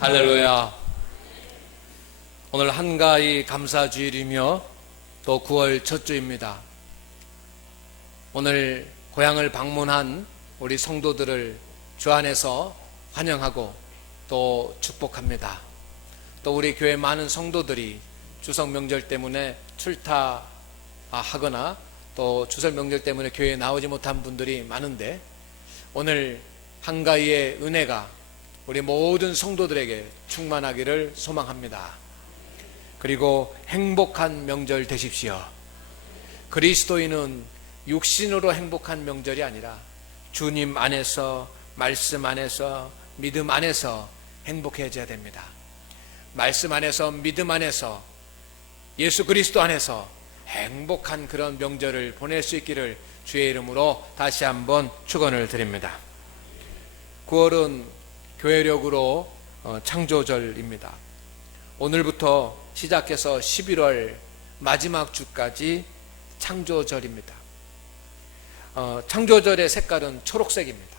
할렐루야. 오늘 한가위 감사주일이며 또 9월 첫 주입니다. 오늘 고향을 방문한 우리 성도들을 주 안에서 환영하고 또 축복합니다. 또 우리 교회 많은 성도들이 추석 명절 때문에 출타하거나 또 추석 명절 때문에 교회에 나오지 못한 분들이 많은데, 오늘 한가위의 은혜가 우리 모든 성도들에게 충만하기를 소망합니다. 그리고 행복한 명절 되십시오. 그리스도인은 육신으로 행복한 명절이 아니라 주님 안에서, 말씀 안에서, 믿음 안에서 행복해져야 됩니다. 말씀 안에서, 믿음 안에서, 예수 그리스도 안에서 행복한 그런 명절을 보낼 수 있기를 주의 이름으로 다시 한번 축원을 드립니다. 9월은 교회력으로 창조절입니다. 오늘부터 시작해서 11월 마지막 주까지 창조절입니다. 창조절의 색깔은 초록색입니다.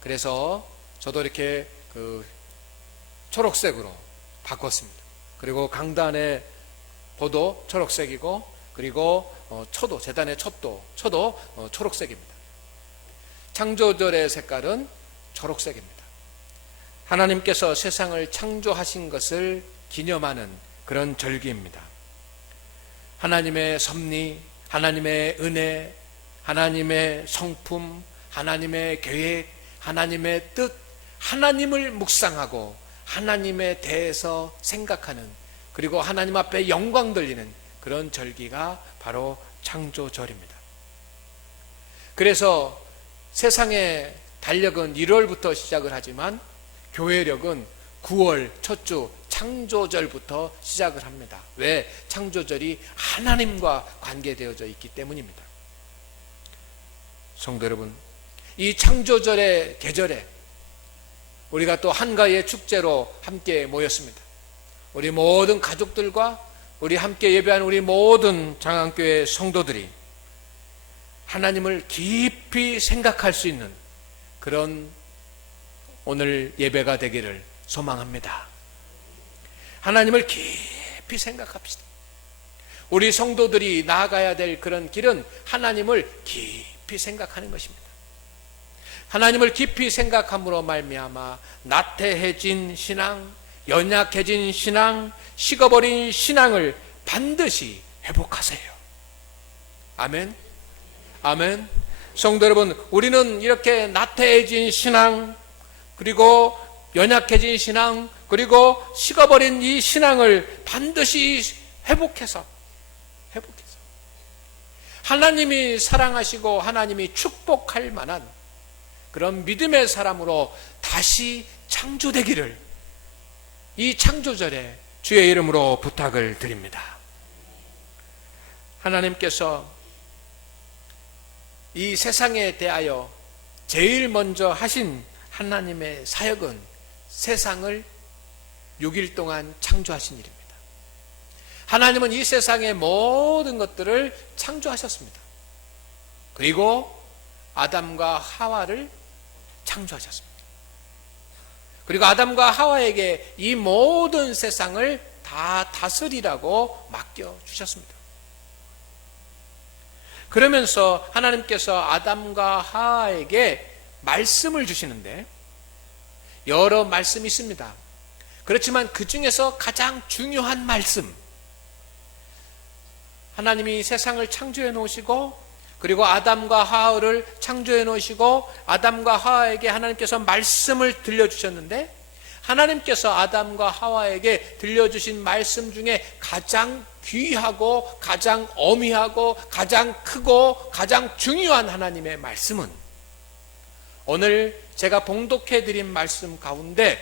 그래서 저도 이렇게 초록색으로 바꿨습니다. 그리고 강단의 보도 초록색이고, 그리고 초도, 제단의 초도 초록색입니다. 창조절의 색깔은 초록색입니다. 하나님께서 세상을 창조하신 것을 기념하는 그런 절기입니다. 하나님의 섭리, 하나님의 은혜, 하나님의 성품, 하나님의 계획, 하나님의 뜻, 하나님을 묵상하고 하나님에 대해서 생각하는, 그리고 하나님 앞에 영광 돌리는 그런 절기가 바로 창조절입니다. 그래서 세상의 달력은 1월부터 시작을 하지만 교회력은 9월 첫 주 창조절부터 시작을 합니다. 왜? 창조절이 하나님과 관계되어져 있기 때문입니다. 성도 여러분, 이 창조절의 계절에 우리가 또 한가위의 축제로 함께 모였습니다. 우리 모든 가족들과 우리 함께 예배하는 우리 모든 장안교회 성도들이 하나님을 깊이 생각할 수 있는 그런 오늘 예배가 되기를 소망합니다. 하나님을 깊이 생각합시다. 우리 성도들이 나아가야 될 그런 길은 하나님을 깊이 생각하는 것입니다. 하나님을 깊이 생각함으로 말미암아 나태해진 신앙, 연약해진 신앙, 식어버린 신앙을 반드시 회복하세요. 아멘. 아멘. 성도 여러분, 우리는 이렇게 나태해진 신앙, 그리고 연약해진 신앙, 그리고 식어버린 이 신앙을 반드시 회복해서 하나님이 사랑하시고 하나님이 축복할 만한 그런 믿음의 사람으로 다시 창조되기를 이 창조절에 주의 이름으로 부탁을 드립니다. 하나님께서 이 세상에 대하여 제일 먼저 하신 하나님의 사역은 세상을 6일 동안 창조하신 일입니다. 하나님은 이 세상의 모든 것들을 창조하셨습니다. 그리고 아담과 하와를 창조하셨습니다. 그리고 아담과 하와에게 이 모든 세상을 다 다스리라고 맡겨주셨습니다. 그러면서 하나님께서 아담과 하와에게 말씀을 주시는데, 여러 말씀이 있습니다. 그렇지만 그 중에서 가장 중요한 말씀, 하나님이 세상을 창조해 놓으시고, 그리고 아담과 하와를 창조해 놓으시고 아담과 하와에게 하나님께서 말씀을 들려주셨는데, 하나님께서 아담과 하와에게 들려주신 말씀 중에 가장 귀하고 가장 어미하고 가장 크고 가장 중요한 하나님의 말씀은 오늘 제가 봉독해 드린 말씀 가운데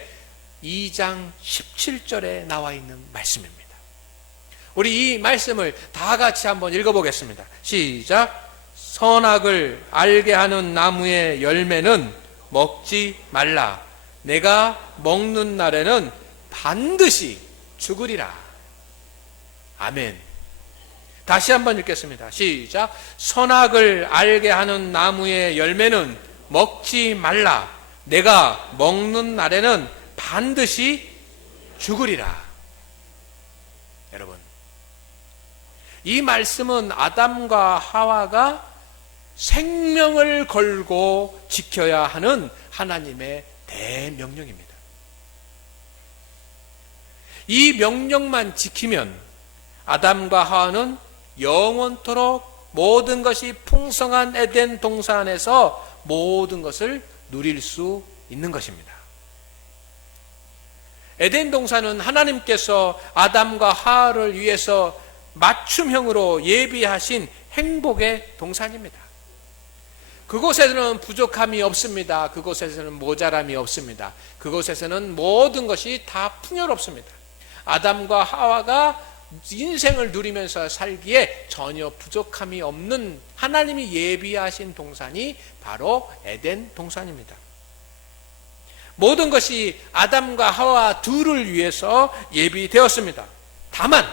2장 17절에 나와 있는 말씀입니다. 우리 이 말씀을 다 같이 한번 읽어보겠습니다. 시작. 선악을 알게 하는 나무의 열매는 먹지 말라. 내가 먹는 날에는 반드시 죽으리라. 아멘. 다시 한번 읽겠습니다. 시작. 선악을 알게 하는 나무의 열매는 먹지 말라. 내가 먹는 날에는 반드시 죽으리라. 여러분, 이 말씀은 아담과 하와가 생명을 걸고 지켜야 하는 하나님의 대명령입니다. 이 명령만 지키면 아담과 하와는 영원토록 모든 것이 풍성한 에덴 동산에서 모든 것을 누릴 수 있는 것입니다. 에덴 동산은 하나님께서 아담과 하와를 위해서 맞춤형으로 예비하신 행복의 동산입니다. 그곳에서는 부족함이 없습니다. 그곳에서는 모자람이 없습니다. 그곳에서는 모든 것이 다 풍요롭습니다. 아담과 하와가 인생을 누리면서 살기에 전혀 부족함이 없는 하나님이 예비하신 동산이 바로 에덴 동산입니다. 모든 것이 아담과 하와 둘을 위해서 예비되었습니다. 다만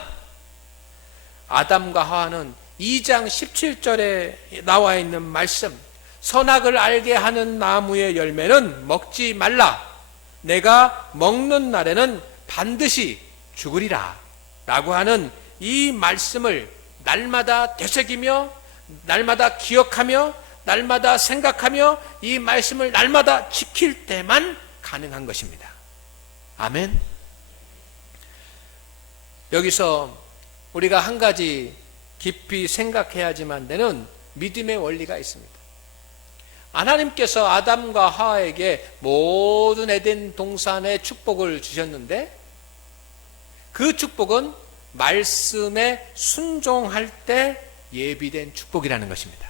아담과 하와는 2장 17절에 나와 있는 말씀, 선악을 알게 하는 나무의 열매는 먹지 말라. 내가 먹는 날에는 반드시 죽으리라 라고 하는 이 말씀을 날마다 되새기며 날마다 기억하며 날마다 생각하며 이 말씀을 날마다 지킬 때만 가능한 것입니다. 아멘. 여기서 우리가 한 가지 깊이 생각해야지만 되는 믿음의 원리가 있습니다. 하나님께서 아담과 하와에게 모든 에덴 동산의 축복을 주셨는데 그 축복은 말씀에 순종할 때 예비된 축복이라는 것입니다.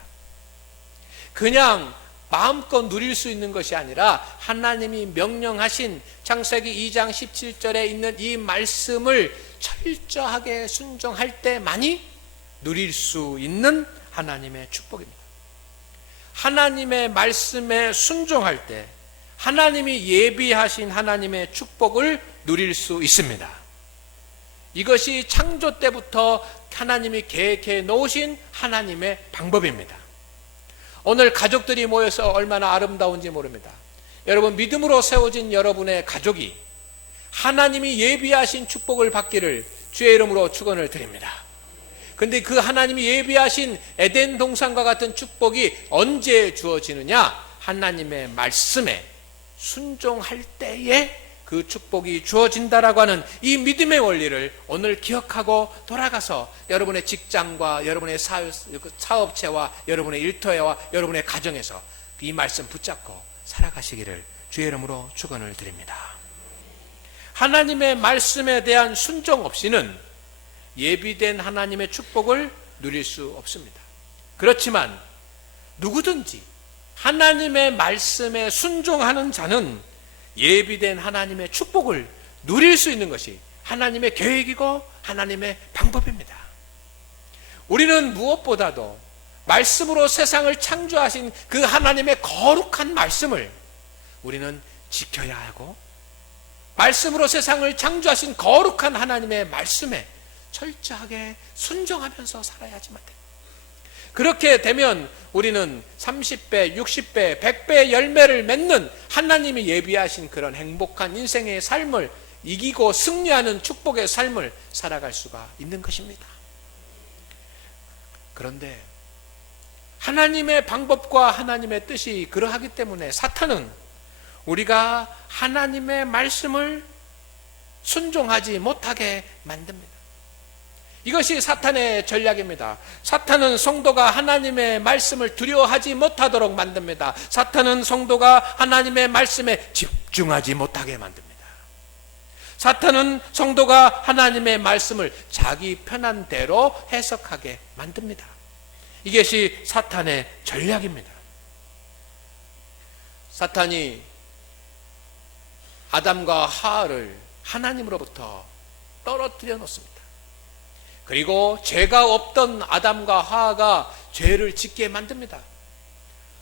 그냥 마음껏 누릴 수 있는 것이 아니라 하나님이 명령하신 창세기 2장 17절에 있는 이 말씀을 철저하게 순종할 때만이 누릴 수 있는 하나님의 축복입니다. 하나님의 말씀에 순종할 때 하나님이 예비하신 하나님의 축복을 누릴 수 있습니다. 이것이 창조 때부터 하나님이 계획해 놓으신 하나님의 방법입니다. 오늘 가족들이 모여서 얼마나 아름다운지 모릅니다. 여러분, 믿음으로 세워진 여러분의 가족이 하나님이 예비하신 축복을 받기를 주의 이름으로 축원을 드립니다. 그런데 그 하나님이 예비하신 에덴 동산과 같은 축복이 언제 주어지느냐? 하나님의 말씀에 순종할 때에 그 축복이 주어진다라고 하는 이 믿음의 원리를 오늘 기억하고 돌아가서 여러분의 직장과 여러분의 사업체와 여러분의 일터와 여러분의 가정에서 이 말씀 붙잡고 살아가시기를 주의 이름으로 축원을 드립니다. 하나님의 말씀에 대한 순종 없이는 예비된 하나님의 축복을 누릴 수 없습니다. 그렇지만 누구든지 하나님의 말씀에 순종하는 자는 예비된 하나님의 축복을 누릴 수 있는 것이 하나님의 계획이고 하나님의 방법입니다. 우리는 무엇보다도 말씀으로 세상을 창조하신 그 하나님의 거룩한 말씀을 우리는 지켜야 하고, 말씀으로 세상을 창조하신 거룩한 하나님의 말씀에 철저하게 순종하면서 살아야지만 됩니다. 그렇게 되면 우리는 30배, 60배, 100배의 열매를 맺는 하나님이 예비하신 그런 행복한 인생의 삶을 이기고 승리하는 축복의 삶을 살아갈 수가 있는 것입니다. 그런데 하나님의 방법과 하나님의 뜻이 그러하기 때문에 사탄은 우리가 하나님의 말씀을 순종하지 못하게 만듭니다. 이것이 사탄의 전략입니다. 사탄은 성도가 하나님의 말씀을 두려워하지 못하도록 만듭니다. 사탄은 성도가 하나님의 말씀에 집중하지 못하게 만듭니다. 사탄은 성도가 하나님의 말씀을 자기 편한 대로 해석하게 만듭니다. 이것이 사탄의 전략입니다. 사탄이 아담과 하와를 하나님으로부터 떨어뜨려 놓습니다. 그리고 죄가 없던 아담과 하와가 죄를 짓게 만듭니다.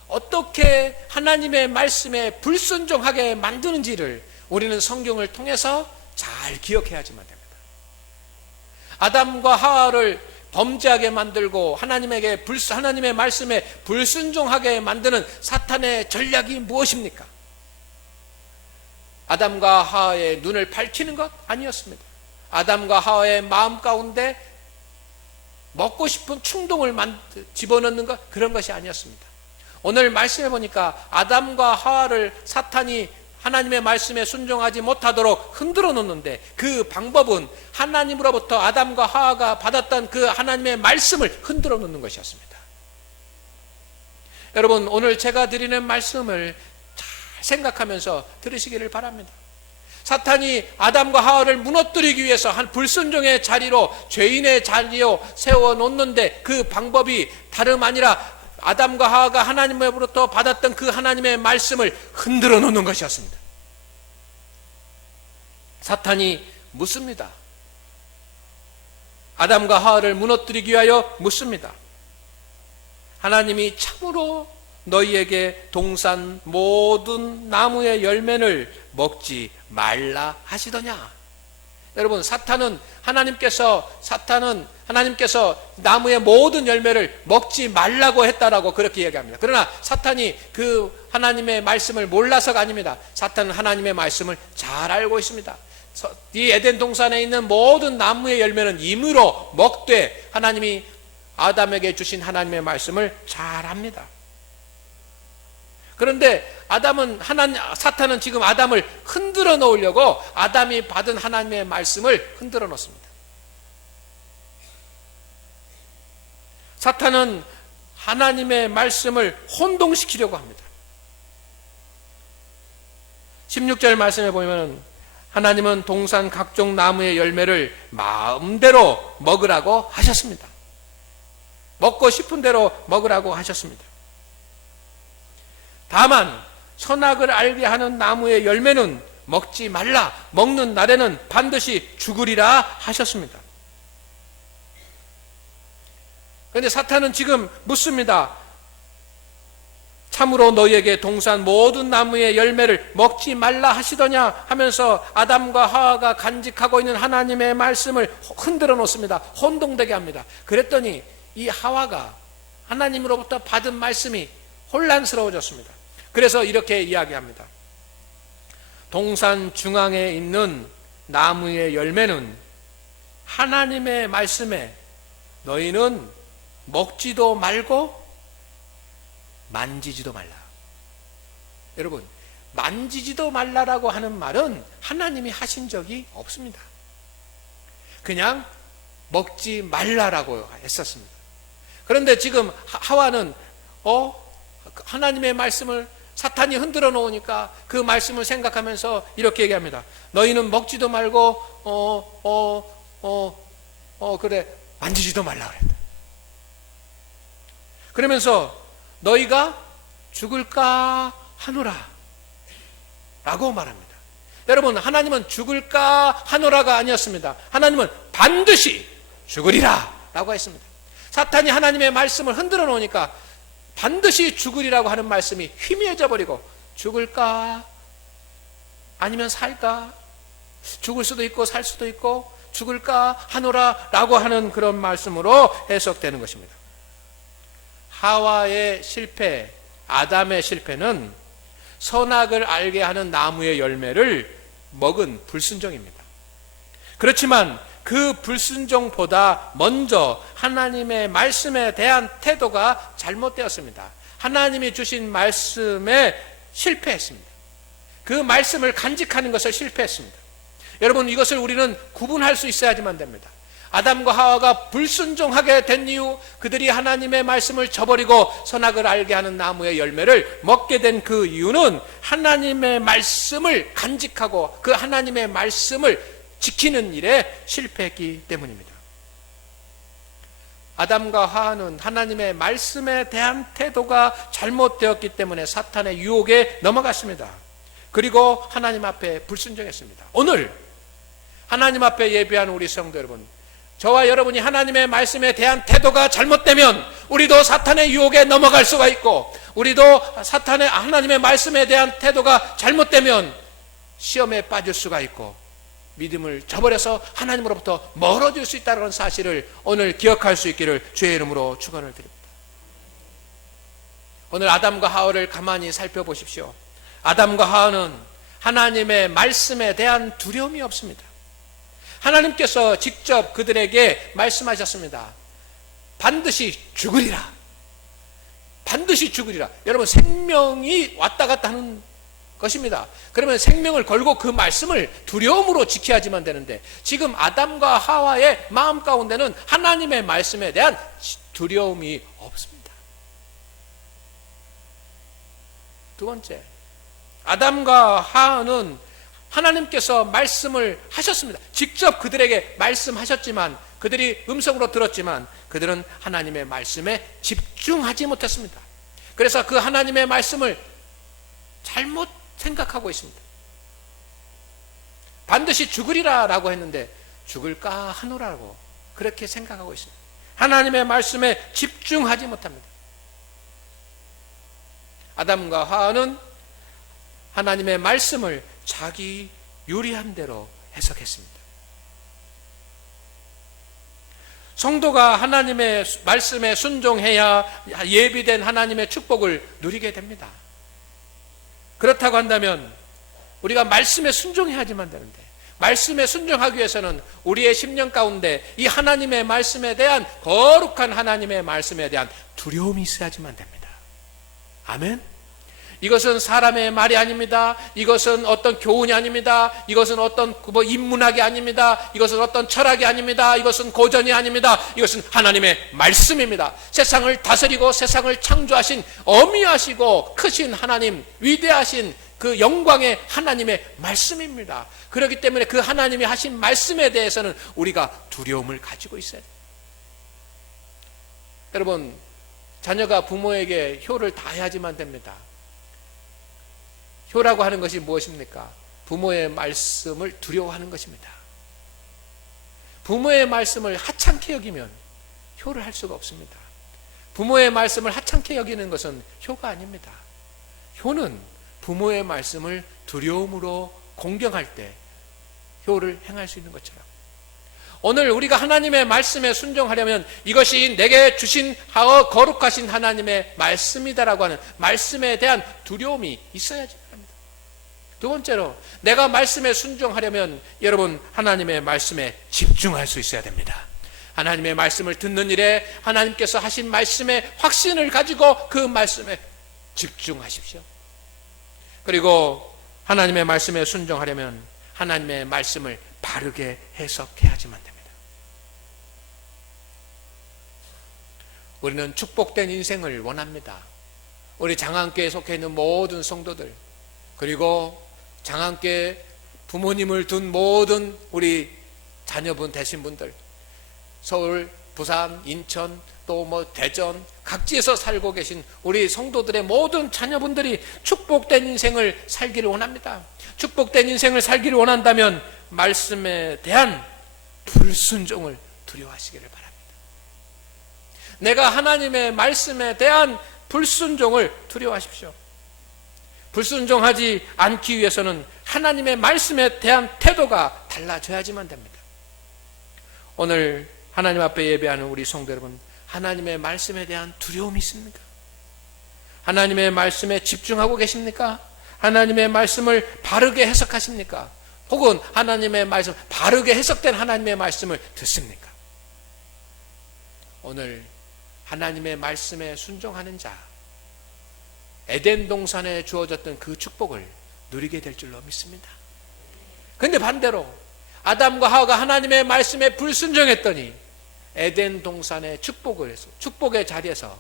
어떻게 하나님의 말씀에 불순종하게 만드는지를 우리는 성경을 통해서 잘 기억해야지만 됩니다. 아담과 하와를 범죄하게 만들고 하나님의 말씀에 불순종하게 만드는 사탄의 전략이 무엇입니까? 아담과 하와의 눈을 밝히는 것 아니었습니다. 아담과 하와의 마음 가운데 먹고 싶은 충동을 집어넣는 것, 그런 것이 아니었습니다. 오늘 말씀해 보니까 아담과 하와를 사탄이 하나님의 말씀에 순종하지 못하도록 흔들어 놓는데, 그 방법은 하나님으로부터 아담과 하와가 받았던 그 하나님의 말씀을 흔들어 놓는 것이었습니다. 여러분, 오늘 제가 드리는 말씀을 잘 생각하면서 들으시기를 바랍니다. 사탄이 아담과 하와를 무너뜨리기 위해서 한 불순종의 자리로, 죄인의 자리로 세워놓는데, 그 방법이 다름 아니라 아담과 하와가 하나님으로부터 받았던 그 하나님의 말씀을 흔들어 놓는 것이었습니다. 사탄이 묻습니다. 아담과 하와를 무너뜨리기 위하여 묻습니다. 하나님이 참으로 너희에게 동산 모든 나무의 열매를 먹지 말라 하시더냐? 여러분, 하나님께서 나무의 모든 열매를 먹지 말라고 했다라고 그렇게 얘기합니다. 그러나 사탄이 그 하나님의 말씀을 몰라서가 아닙니다. 사탄은 하나님의 말씀을 잘 알고 있습니다. 이 에덴 동산에 있는 모든 나무의 열매는 임의로 먹되 하나님이 아담에게 주신 하나님의 말씀을 잘 압니다. 그런데 사탄은 지금 아담을 흔들어 놓으려고 아담이 받은 하나님의 말씀을 흔들어 놓습니다. 사탄은 하나님의 말씀을 혼동시키려고 합니다. 16절 말씀에 보면 하나님은 동산 각종 나무의 열매를 마음대로 먹으라고 하셨습니다. 먹고 싶은 대로 먹으라고 하셨습니다. 다만 선악을 알게 하는 나무의 열매는 먹지 말라, 먹는 날에는 반드시 죽으리라 하셨습니다. 그런데 사탄은 지금 묻습니다. 참으로 너희에게 동산 모든 나무의 열매를 먹지 말라 하시더냐 하면서 아담과 하와가 간직하고 있는 하나님의 말씀을 흔들어 놓습니다. 혼동되게 합니다. 그랬더니 이 하와가 하나님으로부터 받은 말씀이 혼란스러워졌습니다. 그래서 이렇게 이야기합니다. 동산 중앙에 있는 나무의 열매는 하나님의 말씀에 너희는 먹지도 말고 만지지도 말라. 여러분, 만지지도 말라라고 하는 말은 하나님이 하신 적이 없습니다. 그냥 먹지 말라라고 했었습니다. 그런데 지금 하와는 하나님의 말씀을 사탄이 흔들어 놓으니까 그 말씀을 생각하면서 이렇게 얘기합니다. 너희는 먹지도 말고 그래 만지지도 말라 그랬다. 그러면서 너희가 죽을까 하노라 라고 말합니다. 여러분, 하나님은 죽을까 하노라가 아니었습니다. 하나님은 반드시 죽으리라 라고 했습니다. 사탄이 하나님의 말씀을 흔들어 놓으니까 반드시 죽으리라고 하는 말씀이 희미해져 버리고, 죽을까 아니면 살까, 죽을 수도 있고 살 수도 있고 죽을까 하노라 라고 하는 그런 말씀으로 해석되는 것입니다. 하와의 실패, 아담의 실패는 선악을 알게 하는 나무의 열매를 먹은 불순종입니다. 그렇지만 그 불순종보다 먼저 하나님의 말씀에 대한 태도가 잘못되었습니다. 하나님이 주신 말씀에 실패했습니다. 그 말씀을 간직하는 것을 실패했습니다. 여러분, 이것을 우리는 구분할 수 있어야지만 됩니다. 아담과 하와가 불순종하게 된 이유, 그들이 하나님의 말씀을 저버리고 선악을 알게 하는 나무의 열매를 먹게 된 그 이유는 하나님의 말씀을 간직하고 그 하나님의 말씀을 지키는 일에 실패했기 때문입니다. 아담과 하와는 하나님의 말씀에 대한 태도가 잘못되었기 때문에 사탄의 유혹에 넘어갔습니다. 그리고 하나님 앞에 불순종했습니다. 오늘 하나님 앞에 예배한 우리 성도 여러분, 저와 여러분이 하나님의 말씀에 대한 태도가 잘못되면 우리도 사탄의 유혹에 넘어갈 수가 있고, 우리도 하나님의 말씀에 대한 태도가 잘못되면 시험에 빠질 수가 있고 믿음을 저버려서 하나님으로부터 멀어질 수 있다는 사실을 오늘 기억할 수 있기를 주의 이름으로 축원을 드립니다. 오늘 아담과 하와를 가만히 살펴보십시오. 아담과 하와는 하나님의 말씀에 대한 두려움이 없습니다. 하나님께서 직접 그들에게 말씀하셨습니다. 반드시 죽으리라. 반드시 죽으리라. 여러분, 생명이 왔다 갔다 하는 것입니다. 그러면 생명을 걸고 그 말씀을 두려움으로 지켜야지만 되는데, 지금 아담과 하와의 마음 가운데는 하나님의 말씀에 대한 두려움이 없습니다. 두 번째, 아담과 하와는 하나님께서 말씀을 하셨습니다. 직접 그들에게 말씀하셨지만, 그들이 음성으로 들었지만 그들은 하나님의 말씀에 집중하지 못했습니다. 그래서 그 하나님의 말씀을 잘못 생각하고 있습니다. 반드시 죽으리라 라고 했는데 죽을까 하노라고 그렇게 생각하고 있습니다. 하나님의 말씀에 집중하지 못합니다. 아담과 하와는 하나님의 말씀을 자기 유리한 대로 해석했습니다. 성도가 하나님의 말씀에 순종해야 예비된 하나님의 축복을 누리게 됩니다. 그렇다고 한다면 우리가 말씀에 순종해야지만 되는데, 말씀에 순종하기 위해서는 우리의 심령 가운데 이 하나님의 말씀에 대한, 거룩한 하나님의 말씀에 대한 두려움이 있어야지만 됩니다. 아멘. 이것은 사람의 말이 아닙니다. 이것은 어떤 교훈이 아닙니다. 이것은 어떤 인문학이 아닙니다. 이것은 어떤 철학이 아닙니다. 이것은 고전이 아닙니다. 이것은 하나님의 말씀입니다. 세상을 다스리고 세상을 창조하신 어미하시고 크신 하나님, 위대하신 그 영광의 하나님의 말씀입니다. 그렇기 때문에 그 하나님이 하신 말씀에 대해서는 우리가 두려움을 가지고 있어야 돼요. 여러분, 자녀가 부모에게 효를 다해야지만 됩니다. 효라고 하는 것이 무엇입니까? 부모의 말씀을 두려워하는 것입니다. 부모의 말씀을 하찮게 여기면 효를 할 수가 없습니다. 부모의 말씀을 하찮게 여기는 것은 효가 아닙니다. 효는 부모의 말씀을 두려움으로 공경할 때 효를 행할 수 있는 것처럼, 오늘 우리가 하나님의 말씀에 순종하려면 이것이 내게 주신 거룩하신 하나님의 말씀이다라고 하는 말씀에 대한 두려움이 있어야지 합니다. 두 번째로, 내가 말씀에 순종하려면 여러분 하나님의 말씀에 집중할 수 있어야 됩니다. 하나님의 말씀을 듣는 일에 하나님께서 하신 말씀에 확신을 가지고 그 말씀에 집중하십시오. 그리고 하나님의 말씀에 순종하려면 하나님의 말씀을 바르게 해석해야지만 됩니다. 우리는 축복된 인생을 원합니다. 우리 장안교회에 속해 있는 모든 성도들, 그리고 장안교회 부모님을 둔 모든 우리 자녀분 되신 분들, 서울, 부산, 인천, 또 대전 각지에서 살고 계신 우리 성도들의 모든 자녀분들이 축복된 인생을 살기를 원합니다. 축복된 인생을 살기를 원한다면 말씀에 대한 불순종을 두려워하시기를 바랍니다. 내가 하나님의 말씀에 대한 불순종을 두려워하십시오. 불순종하지 않기 위해서는 하나님의 말씀에 대한 태도가 달라져야지만 됩니다. 오늘 하나님 앞에 예배하는 우리 성도 여러분, 하나님의 말씀에 대한 두려움이 있습니까? 하나님의 말씀에 집중하고 계십니까? 하나님의 말씀을 바르게 해석하십니까? 혹은 하나님의 말씀, 바르게 해석된 하나님의 말씀을 듣습니까? 오늘 하나님의 말씀에 순종하는 자, 에덴 동산에 주어졌던 그 축복을 누리게 될 줄로 믿습니다. 그런데 반대로 아담과 하와가 하나님의 말씀에 불순종했더니 에덴 동산의 축복의 자리에서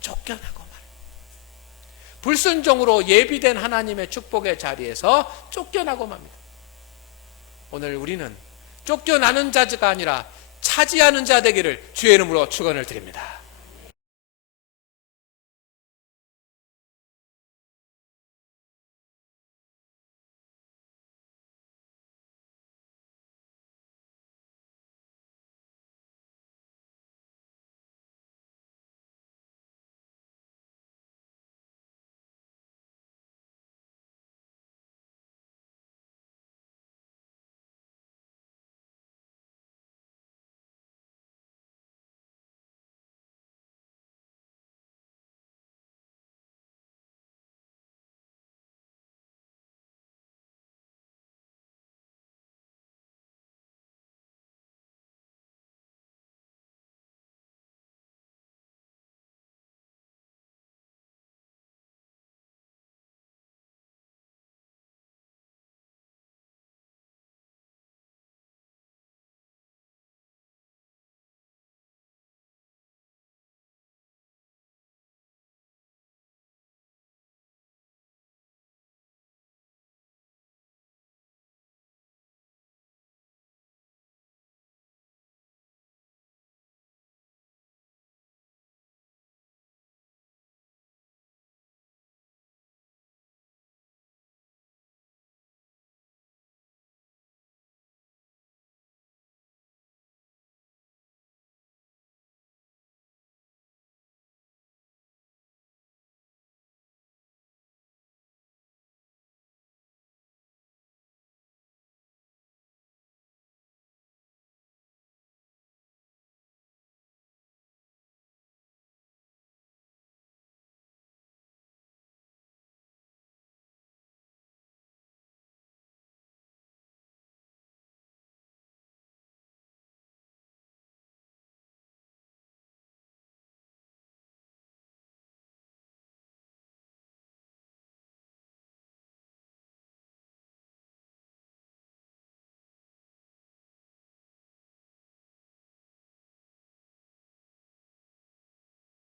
쫓겨나고 말입니다. 불순종으로 예비된 하나님의 축복의 자리에서 쫓겨나고 맙니다. 오늘 우리는 쫓겨나는 자가 아니라 차지하는 자 되기를 주의 이름으로 축원을 드립니다.